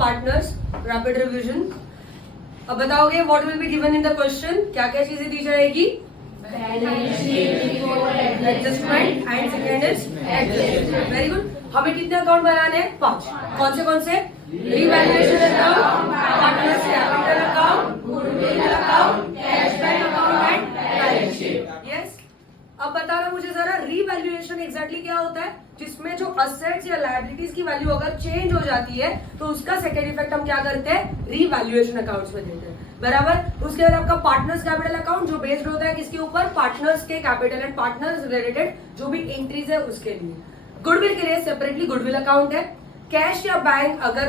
Partners rapid revision. अब बताओगे what will be given in the question, क्या क्या चीजें दी जाएगी? Adjustment and second is very good. हमें कितने अकाउंट बनाने हैं? 5। कौन से? Revaluation account, partners capital account, goodwill account, cash bank account and balance sheet. Yes. अब बताना मुझे जरा रिवैल्यूएशन एग्जैक्टली क्या होता है? जिसमें जो असेट्स या लायबिलिटीज की वैल्यू अगर चेंज हो जाती है तो उसका सेकेंड इफेक्ट हम क्या करते हैं? रिवैल्यूएशन अकाउंट्स में देते हैं, बराबर। उसके बाद आपका पार्टनर्स कैपिटल अकाउंट जो बेस्ड होता है किसके ऊपर? पार्टनर्स के कैपिटल एंड पार्टनर्स रिलेटेड जो भी एंट्रीज है उसके लिए। गुडविल के लिए सेपरेटली गुडविल अकाउंट है। कैश या बैंक अगर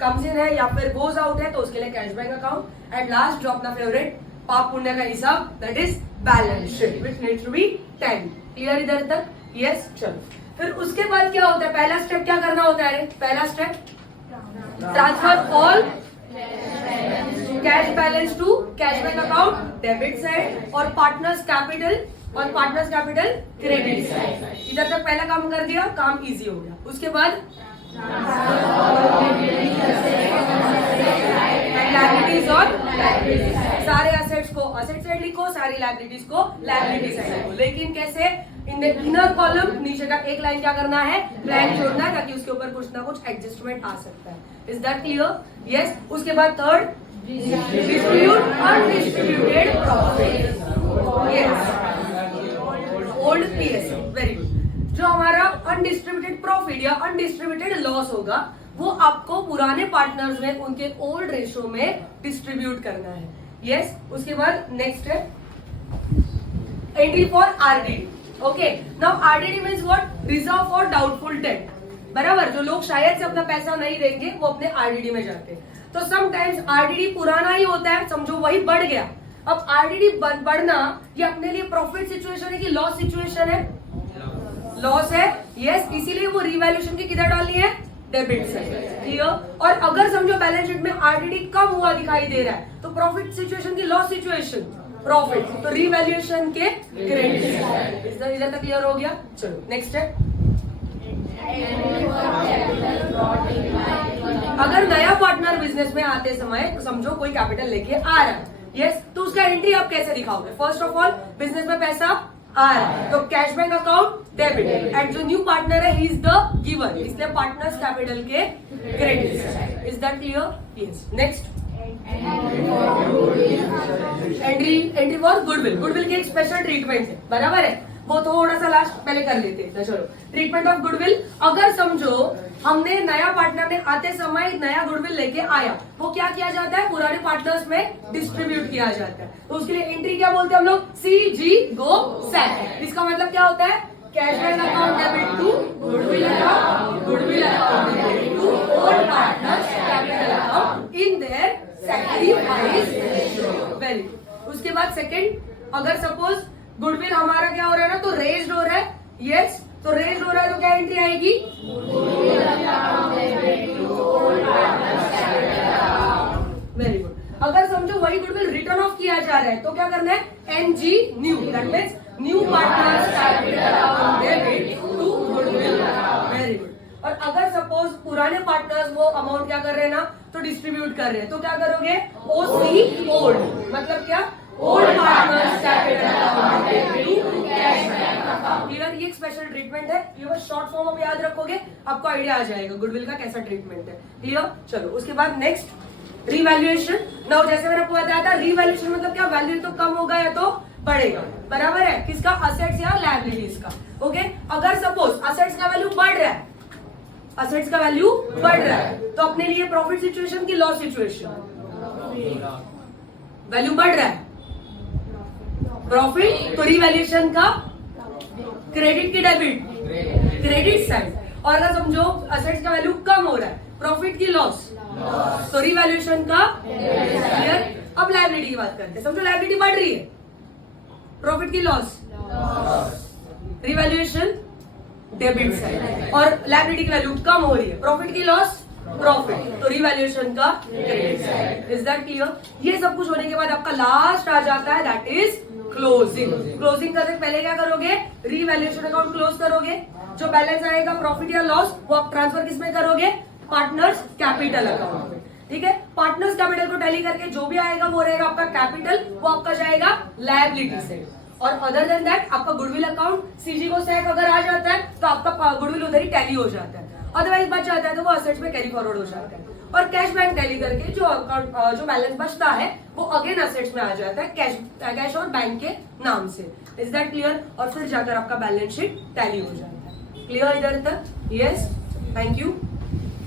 कम्स इन है या फिर गोज आउट है तो उसके लिए cash bank account. And last जो अपना फेवरेट पाप पुण्य का हिसाब, that is balance sheet which needs to be tally. Clear इधर तक? यस। चलो फिर उसके बाद क्या होता है? पहला स्टेप क्या करना होता है? पहला step transfer all cash balance to cash bank account debit side और पार्टनर्स कैपिटल क्रेडिट साइड। इधर तक पहला काम कर दिया, काम इजी हो गया। उसके बाद लायबिलिटीज और सारे असेट्स को असेट साइड लिखो, सारी लायबिलिटीज को लायबिलिटी साइड लिखो। लेकिन कैसे? इन द इनर कॉलम नीचे का एक लाइन क्या करना है? ब्लैंक छोड़ना है ताकि उसके ऊपर कुछ ना कुछ एडजस्टमेंट आ सकता है। Is that clear? यस। उसके बाद third distribute undistributed profit. Yes, old PSO. Very good. जो हमारा अनडिस्ट्रीब्यूटेड प्रॉफिट या अनडिस्ट्रीब्यूटेड लॉस होगा वो आपको पुराने पार्टनर्स में उनके ओल्ड रेशो में डिस्ट्रीब्यूट करना है। यस। उसके बाद नेक्स्ट है entry for RDD. Okay, now RDD means what? Reserve for doubtful debt, बराबर। जो लोग शायद से अपना पैसा नहीं देंगे वो अपने आरडीडी में जाते हैं। तो समटाइम्स आरडीडी पुराना ही होता है, समझो वही बढ़ गया। अब आरडीडी बढ़ना ये अपने लिए प्रॉफिट सिचुएशन है कि लॉस सिचुएशन है? लॉस है। यस, इसीलिए वो रिवैल्यूएशन की किधर डालनी है? डेबिट से। क्लियर? और अगर समझो बैलेंस शीट में आरडीडी कम हुआ दिखाई दे रहा है तो प्रॉफिट सिचुएशन की लॉस सिचुएशन प्रॉफिट, तो रिवैल्यूएशन के क्रेडिट। इधर तक क्लियर हो गया? चलो नेक्स्ट है। अगर नया पार्टनर बिजनेस में आते समय समझो कोई कैपिटल लेके आ रहा है, यस, तो उसका एंट्री आप कैसे दिखाओगे? फर्स्ट ऑफ ऑल बिजनेस में पैसा आ रहा है तो cash bank account debit, and जो न्यू पार्टनर है ही इज द गिवर, इसलिए पार्टनर्स कैपिटल के credit. Is that clear? Yes. Next entry for goodwill. Goodwill की एक स्पेशल ट्रीटमेंट है, बराबर है, वो थोड़ा सा लास्ट पहले कर लेते हैं। चलो, ट्रीटमेंट ऑफ गुडविल। अगर समझो हमने नया पार्टनर ने आते समय नया गुडविल लेके आया, वो क्या किया जाता है? पुराने पार्टनर्स में डिस्ट्रीब्यूट किया जाता है। तो उसके लिए एंट्री क्या बोलते हैं हम लोग? CG go set. इसका मतलब क्या होता है? Cash bank account debit to goodwill account, goodwill account debit to old partners capital account in their sacrifice ratio. Very good. उसके बाद सेकंड, अगर सपोज गुडविल हमारा क्या हो रहा है ना, तो रेज्ड हो रहा है। यस, तो रेज्ड हो रहा है तो क्या एंट्री आएगी? Very good. अगर समझो वही गुडविल रिटर्न ऑफ किया जा रहा है तो क्या करना है? NG new, that means new partners capital account debit to goodwill. Very good. और अगर सपोज पुराने पार्टनर्स वो अमाउंट क्या कर रहे हैं ना, तो डिस्ट्रीब्यूट कर रहे हैं, तो क्या करोगे? OC ओल्ड, मतलब क्या? Old partners capital account debit to cash bank account. Clear? ये एक स्पेशल ट्रीटमेंट है, ये बस शॉर्ट फॉर्म में याद रखोगे, आपको आइडिया आ जाएगा गुडविल का कैसा ट्रीटमेंट है। क्लियर? चलो, उसके बाद नेक्स्ट रिवैल्यूएशन। नाउ जैसे मैंने आपको बताया था, रिवैल्यूएशन मतलब क्या? वैल्यू तो कम होगा या तो बढ़ेगा, बराबर है। किसका? असेट्स या लायबिलिटीज का। ओके, अगर सपोज असेट्स का वैल्यू बढ़ रहा है, असेट्स का वैल्यू बढ़ रहा है, तो अपने लिए प्रॉफिट सिचुएशन की लॉस सिचुएशन? वैल्यू बढ़ रहा है प्रॉफिट, तो रिवैल्यूएशन का क्रेडिट की डेबिट, क्रेडिट साइड। और अगर समझो असेट्स का वैल्यू कम हो रहा है, प्रॉफिट की लॉस, तो रिवैल्यूएशन का क्लियर। अब लायबिलिटी की बात करते हैं। समझो लायबिलिटी बढ़ रही है, प्रॉफिट की लॉस, रिवैल्यूएशन डेबिट साइड। और लायबिलिटी की वैल्यू कम हो रही है, प्रॉफिट की लॉस, प्रॉफिट, तो रिवैल्यूएशन का credit side. Is that clear? ये सब कुछ होने के बाद आपका लास्ट आ जाता है, दैट इज क्लोजिंग। क्लोजिंग करने से पहले क्या करोगे? रिवैल्यूएशन अकाउंट क्लोज करोगे। जो बैलेंस आएगा प्रॉफिट या लॉस वो आप ट्रांसफर किसमें करोगे? पार्टनर्स कैपिटल अकाउंट में। ठीक है, पार्टनर्स कैपिटल को टैली करके जो भी आएगा वो रहेगा आपका कैपिटल, वो आपका जाएगा लायबिलिटी से। और अदर देन दैट आपका गुडविल अकाउंट सीजी को सैक अगर आ जाता है तो आपका गुडविल उधर ही टैली हो जाता है, अदरवाइज बच जाता है तो वो असेट्स में कैरी फॉरवर्ड हो जाता है। और कैश बैंक टैली करके जो बैलेंस बचता है वो अगेन असेट्स में आ जाता है कैश और बैंक के नाम से। Is that clear? और फिर जाकर आपका बैलेंस शीट टैली हो जाता है। क्लियर इधर तक? Yes, thank you.